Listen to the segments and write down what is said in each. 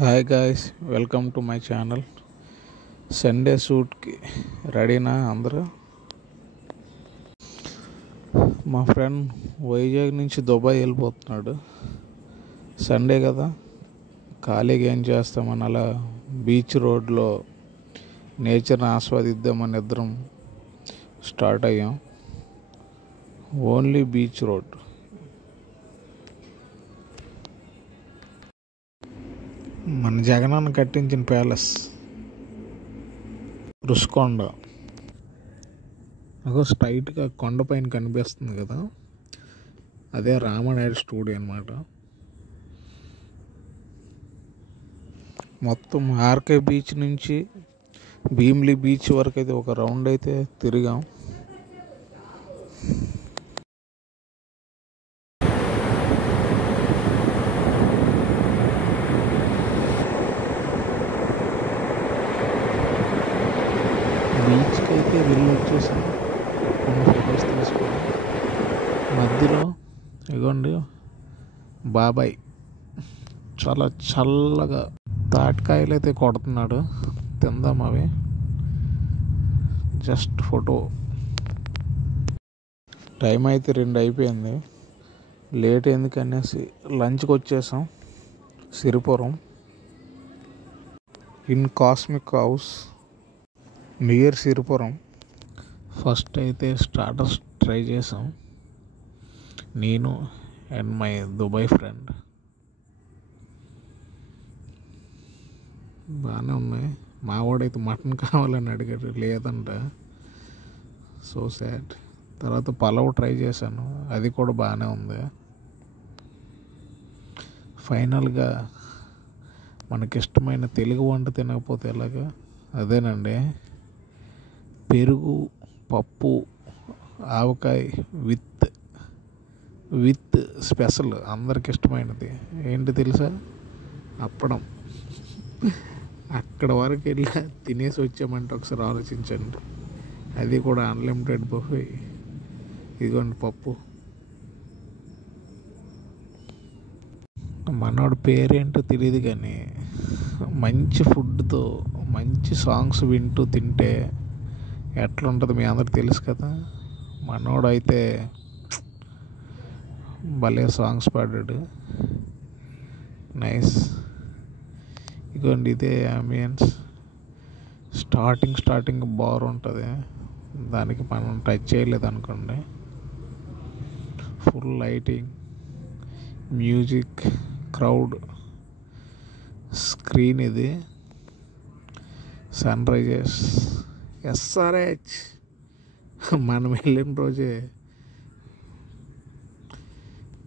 Hi guys, welcome to my channel. Sunday షూట్కి రెడీనా అందరూ? మా ఫ్రెండ్ వైజాగ్ నుంచి దుబాయ్ వెళ్ళిపోతున్నాడు. సండే కదా, ఖాళీగా ఏం చేస్తామని అలా బీచ్ రోడ్లో నేచర్ని ఆస్వాదిద్దామని ఇద్దరం స్టార్ట్ అయ్యాం. Only beach road. మన జగనన్న కట్టించిన ప్యాలెస్ రుషికొండ. అదో స్ట్రైట్గా కొండపైన కనిపిస్తుంది కదా, అదే రామానాయుడు స్టూడియో అన్నమాట. మొత్తం ఆర్కే బీచ్ నుంచి భీమిలి బీచ్ వరకు అయితే ఒక రౌండ్ అయితే తిరిగాం. బీచ్కి అయితే వెళ్ళి వచ్చేసాం. కొన్ని ఫొటోస్ తీసుకుని మధ్యలో ఇగోండి బాబాయ్ చాలా చల్లగా తాటికాయలు అయితే కొడుతున్నాడు. తిందాం అవి, జస్ట్ ఫోటో. టైం అయితే 2 అయిపోయింది. లేట్ ఎందుకనేసి లంచ్కి వచ్చేసాం. Siripuram in cosmic house near Siripuram. First అయితే స్టార్టర్స్ ట్రై చేసాం, నేను అండ్ మై దుబాయ్ ఫ్రెండ్. బాగానే ఉన్నాయి. మావాడైతే మటన్ కావాలని అడిగాడు, లేదంట. So sad. తర్వాత పలావ్ ట్రై చేశాను, అది కూడా బాగానే ఉంది. ఫైనల్గా మనకిష్టమైన తెలుగు వంట తినకపోతే ఎలాగా, అదేనండి పెరుగు పప్పు ఆవకాయ విత్ స్పెషల్ అందరికి ఇష్టమైనది ఏంటి తెలుసా? అప్పడం. అక్కడ వరకు వెళ్ళి తినేసి వచ్చామంటే ఒకసారి ఆలోచించండి. అది కూడా అన్లిమిటెడ్ బఫే. ఇదిగోండి పప్పు. మనోడి పేరేంటో తెలియదు కానీ మంచి ఫుడ్తో మంచి సాంగ్స్ వింటూ తింటే ఎట్లా ఉంటుంది మీ అందరికి తెలుసు కదా. మనోడు అయితే భలే సాంగ్స్ పాడాడు. నైస్. ఇదిగోండి ఇదే అంబియన్స్. స్టార్టింగ్ బార్ ఉంటుంది, దానికి మనం టచ్ చేయలేదు అనుకోండి. Full lighting, music, crowd, screen. ఇది సన్ రైజర్స్ SRH. మనం వెళ్ళిన రోజే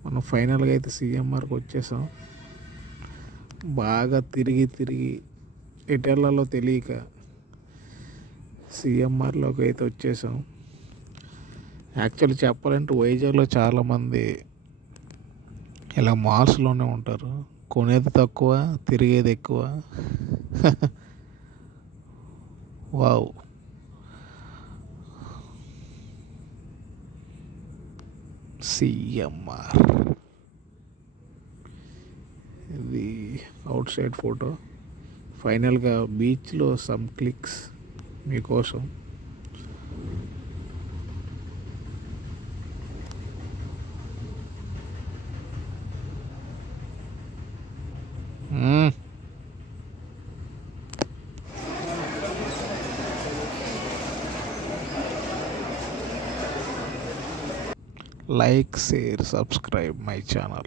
మనం ఫైనల్గా అయితే CMRకి వచ్చేసాం. బాగా తిరిగి ఎటెల్లాలో తెలియక CMRలోకి అయితే వచ్చేసాం. యాక్చువల్లీ చెప్పాలంటే వైజాగ్లో చాలామంది ఇలా మాల్స్లోనే ఉంటారు. కొనేది తక్కువ, తిరిగేది ఎక్కువ. వావ్. CMR ఇది అవుట్ సైడ్ ఫోటో. ఫైనల్గా బీచ్లో సమ్ క్లిక్స్ మీకోసం. Like, share, subscribe my channel.